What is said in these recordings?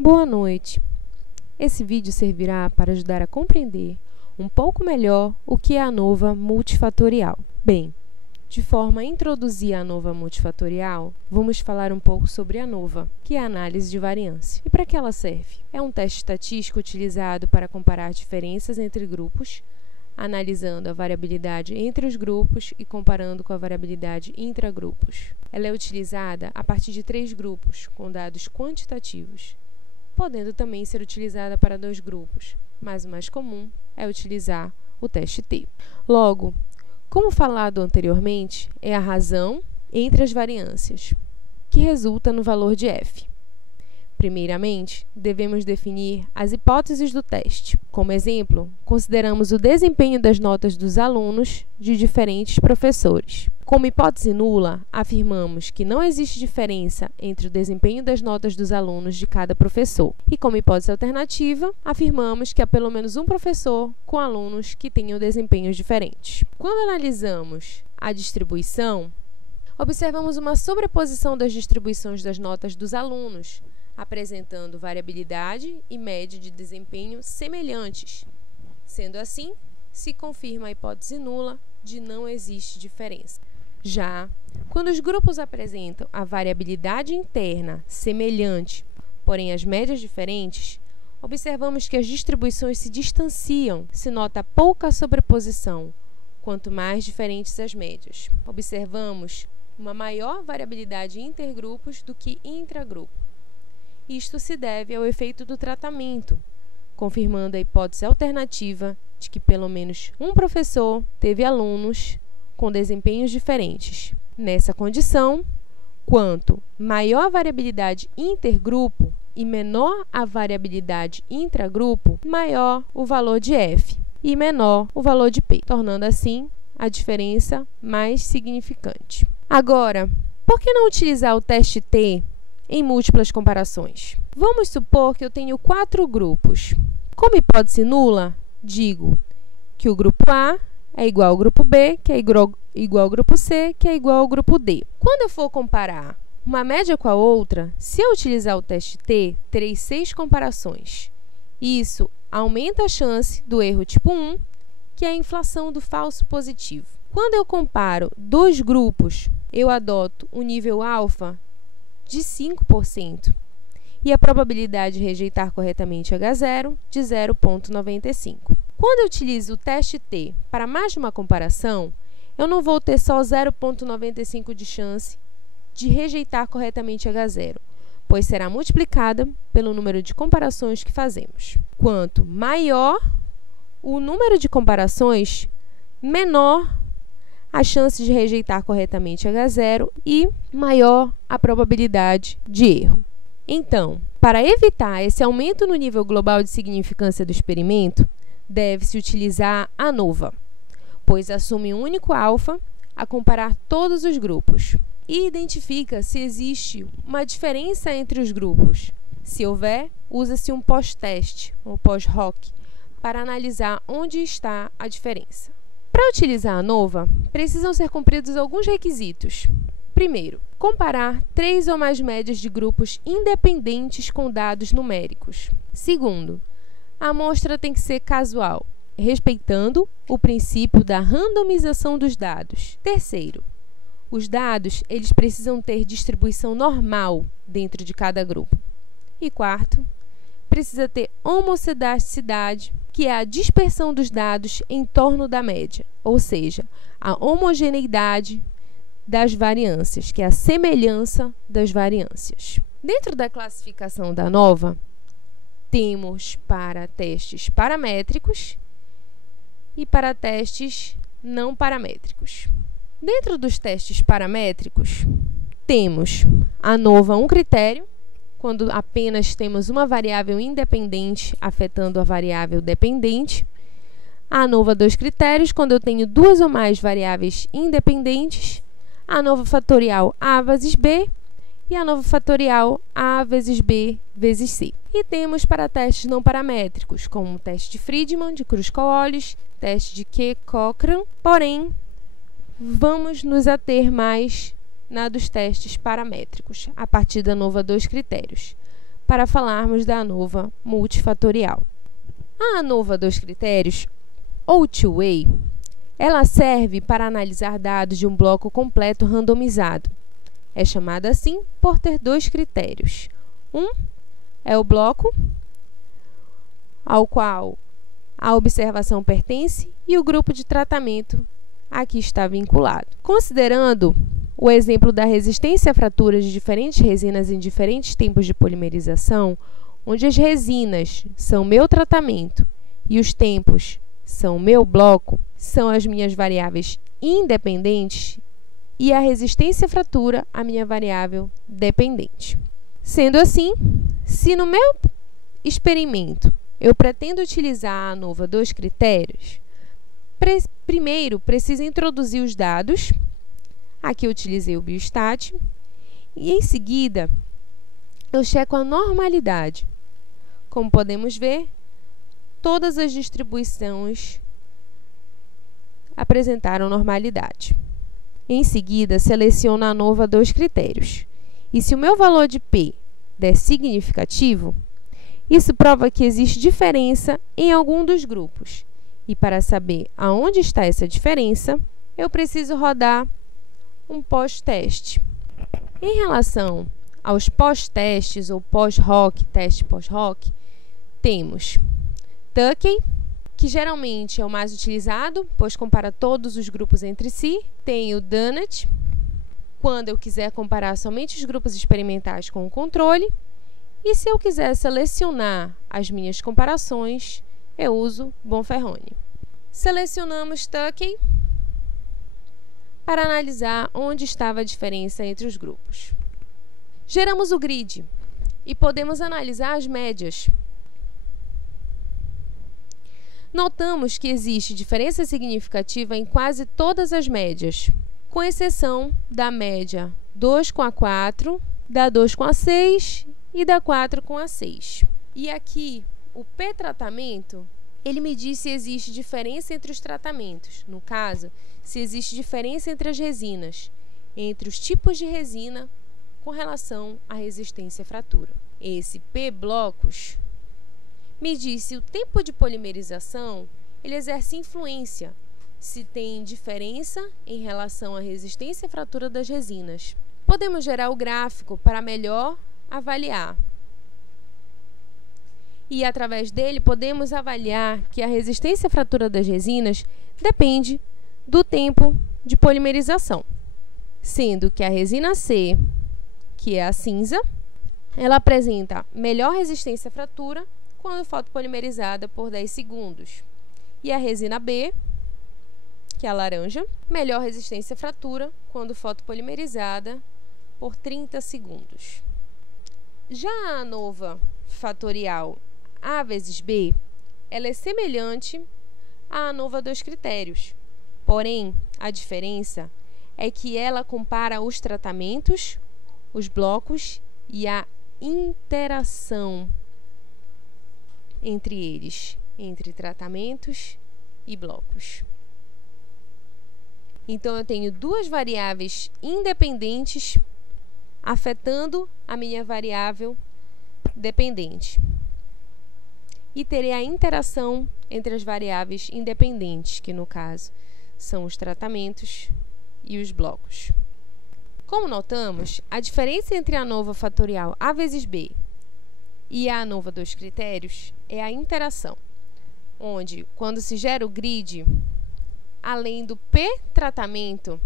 Boa noite! Esse vídeo servirá para ajudar a compreender um pouco melhor o que é a ANOVA multifatorial. Bem, de forma a introduzir a ANOVA multifatorial, vamos falar um pouco sobre a ANOVA, que é a análise de variância. E para que ela serve? É um teste estatístico utilizado para comparar diferenças entre grupos, analisando a variabilidade entre os grupos e comparando com a variabilidade intragrupos. Ela é utilizada a partir de 3 grupos, com dados quantitativos, podendo também ser utilizada para 2 grupos, mas o mais comum é utilizar o teste T. Logo, como falado anteriormente, é a razão entre as variâncias, que resulta no valor de f. Primeiramente, devemos definir as hipóteses do teste. Como exemplo, consideramos o desempenho das notas dos alunos de diferentes professores. Como hipótese nula, afirmamos que não existe diferença entre o desempenho das notas dos alunos de cada professor. E como hipótese alternativa, afirmamos que há pelo menos um professor com alunos que tenham desempenhos diferentes. Quando analisamos a distribuição, observamos uma sobreposição das distribuições das notas dos alunos, apresentando variabilidade e média de desempenho semelhantes. Sendo assim, se confirma a hipótese nula de não existe diferença. Já quando os grupos apresentam a variabilidade interna semelhante, porém as médias diferentes, observamos que as distribuições se distanciam, se nota pouca sobreposição, quanto mais diferentes as médias. Observamos uma maior variabilidade intergrupos do que intragrupo. Isto se deve ao efeito do tratamento, confirmando a hipótese alternativa de que pelo menos um professor teve alunos com desempenhos diferentes. Nessa condição, quanto maior a variabilidade intergrupo e menor a variabilidade intragrupo, maior o valor de f e menor o valor de p, tornando assim a diferença mais significante. Agora, por que não utilizar o teste T em múltiplas comparações? Vamos supor que eu tenho 4 grupos. Como hipótese nula, digo que o grupo A é igual ao grupo B, que é igual ao grupo C, que é igual ao grupo D. Quando eu for comparar uma média com a outra, se eu utilizar o teste T, terei 6 comparações. Isso aumenta a chance do erro tipo 1, que é a inflação do falso positivo. Quando eu comparo 2 grupos, eu adoto o nível alfa de 5% e a probabilidade de rejeitar corretamente H0 de 0,95. Quando eu utilizo o teste T para mais de uma comparação, eu não vou ter só 0,95 de chance de rejeitar corretamente H0, pois será multiplicada pelo número de comparações que fazemos. Quanto maior o número de comparações, menor a chance de rejeitar corretamente H0 e maior a probabilidade de erro. Então, para evitar esse aumento no nível global de significância do experimento, deve-se utilizar a ANOVA, pois assume um único alfa a comparar todos os grupos e identifica se existe uma diferença entre os grupos. Se houver, usa-se um pós-teste, ou pós-hoc, para analisar onde está a diferença. Para utilizar a ANOVA, precisam ser cumpridos alguns requisitos. Primeiro, comparar 3 ou mais médias de grupos independentes com dados numéricos. Segundo, a amostra tem que ser casual, respeitando o princípio da randomização dos dados. Terceiro, os dados eles precisam ter distribuição normal dentro de cada grupo. E quarto, precisa ter homocedaticidade, que é a dispersão dos dados em torno da média, ou seja, a homogeneidade das variâncias, que é a semelhança das variâncias. Dentro da classificação da ANOVA, temos para testes paramétricos e para testes não paramétricos. Dentro dos testes paramétricos, temos a ANOVA 1 critério, quando apenas temos uma variável independente afetando a variável dependente. A ANOVA 2 critérios, quando eu tenho 2 ou mais variáveis independentes. A ANOVA fatorial A vezes B e a ANOVA fatorial A vezes B vezes C. E temos para testes não paramétricos, como o teste de Friedman, de Kruskal-Wallis, teste de Keck-Cochran. Porém, vamos nos ater mais na dos testes paramétricos, a partir da ANOVA 2 critérios, para falarmos da ANOVA multifatorial. A ANOVA dos critérios, ou two-way, ela serve para analisar dados de um bloco completo randomizado. É chamada assim por ter dois critérios. Um é o bloco ao qual a observação pertence e o grupo de tratamento a que está vinculado. Considerando o exemplo da resistência a fraturas de diferentes resinas em diferentes tempos de polimerização, onde as resinas são meu tratamento e os tempos são meu bloco, são as minhas variáveis independentes e a resistência à fratura a minha variável dependente. Sendo assim, se no meu experimento eu pretendo utilizar a ANOVA dos critérios, primeiro preciso introduzir os dados. Aqui eu utilizei o biostat e em seguida eu checo a normalidade. Como podemos ver, todas as distribuições apresentaram normalidade. Em seguida, seleciono a ANOVA dos critérios. E se o meu valor de P der significativo, isso prova que existe diferença em algum dos grupos. E para saber aonde está essa diferença, eu preciso rodar um pós-teste. Em relação aos pós-testes ou pós-hoc, teste pós-hoc, temos Tukey, que geralmente é o mais utilizado, pois compara todos os grupos entre si. Tem o Dunnett, quando eu quiser comparar somente os grupos experimentais com o controle. E se eu quiser selecionar as minhas comparações, eu uso Bonferroni. Selecionamos Tukey para analisar onde estava a diferença entre os grupos. Geramos o grid e podemos analisar as médias. Notamos que existe diferença significativa em quase todas as médias, com exceção da média 2 com a 4, da 2 com a 6 e da 4 com a 6. E aqui, o P-tratamento, ele me diz se existe diferença entre os tratamentos. No caso, se existe diferença entre as resinas, entre os tipos de resina com relação à resistência à fratura. Esse P-blocos me diz se o tempo de polimerização ele exerce influência, se tem diferença em relação à resistência à fratura das resinas. Podemos gerar o gráfico para melhor avaliar. E, através dele, podemos avaliar que a resistência à fratura das resinas depende do tempo de polimerização, sendo que a resina C, que é a cinza, ela apresenta melhor resistência à fratura quando fotopolimerizada por 10 segundos. E a resina B, que é a laranja, melhor resistência à fratura quando fotopolimerizada por 30 segundos. Já a ANOVA fatorial A vezes B, ela é semelhante à ANOVA dos critérios. Porém, a diferença é que ela compara os tratamentos, os blocos e a interação entre eles, entre tratamentos e blocos. Então, eu tenho duas variáveis independentes afetando a minha variável dependente. E terei a interação entre as variáveis independentes, que no caso são os tratamentos e os blocos. Como notamos, a diferença entre a ANOVA fatorial A vezes B e a ANOVA dos critérios é a interação, onde, quando se gera o grid, além do P-tratamento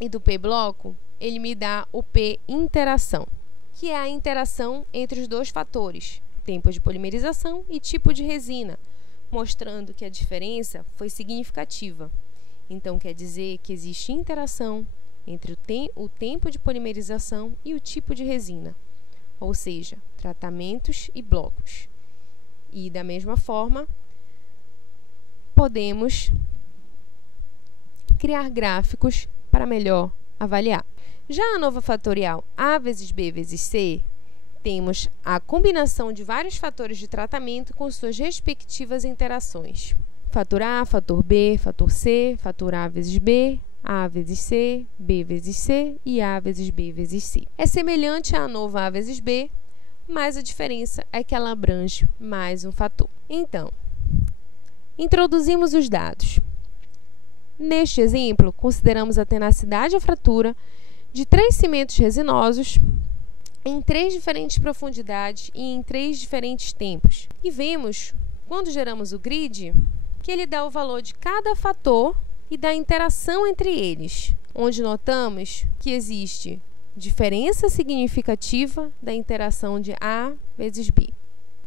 e do P-bloco, ele me dá o P-interação, que é a interação entre os dois fatores, tempo de polimerização e tipo de resina, mostrando que a diferença foi significativa. Então, quer dizer que existe interação entre o tempo de polimerização e o tipo de resina, ou seja, tratamentos e blocos. E, da mesma forma, podemos criar gráficos para melhor avaliar. Já a ANOVA fatorial A vezes B vezes C, temos a combinação de vários fatores de tratamento com suas respectivas interações. Fator A, fator B, fator C, fator A vezes B, A vezes C, B vezes C e A vezes B vezes C. É semelhante à ANOVA A vezes B, mas a diferença é que ela abrange mais um fator. Então, introduzimos os dados. Neste exemplo, consideramos a tenacidade ou fratura de 3 cimentos resinosos em 3 diferentes profundidades e em 3 diferentes tempos. E vemos, quando geramos o grid, que ele dá o valor de cada fator e da interação entre eles, onde notamos que existe diferença significativa da interação de A vezes B.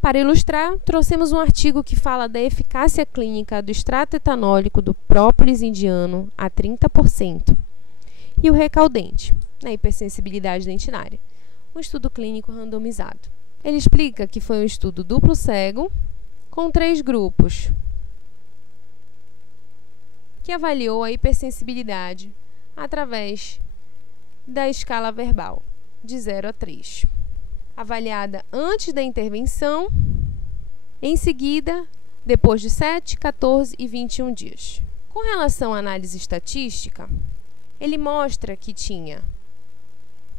Para ilustrar, trouxemos um artigo que fala da eficácia clínica do extrato etanólico do própolis indiano a 30% e o recaldente, na hipersensibilidade dentinária, um estudo clínico randomizado. Ele explica que foi um estudo duplo cego com 3 grupos, que avaliou a hipersensibilidade através da escala verbal, de 0 a 3. Avaliada antes da intervenção, em seguida, depois de 7, 14 e 21 dias. Com relação à análise estatística, ele mostra que tinha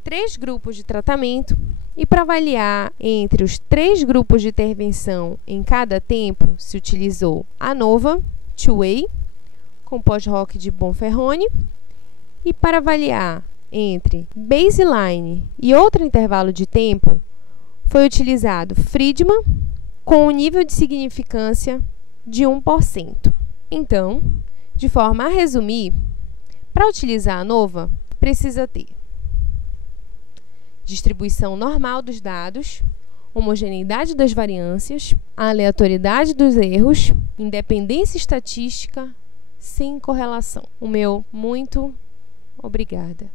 3 grupos de tratamento e para avaliar entre os 3 grupos de intervenção em cada tempo, se utilizou ANOVA, two-way, com pós-hoc de Bonferroni, e para avaliar entre baseline e outro intervalo de tempo, foi utilizado Friedman com um nível de significância de 1%. Então, de forma a resumir, para utilizar a ANOVA, precisa ter distribuição normal dos dados, homogeneidade das variâncias, aleatoriedade dos erros, independência estatística, sem correlação. O meu muito obrigada.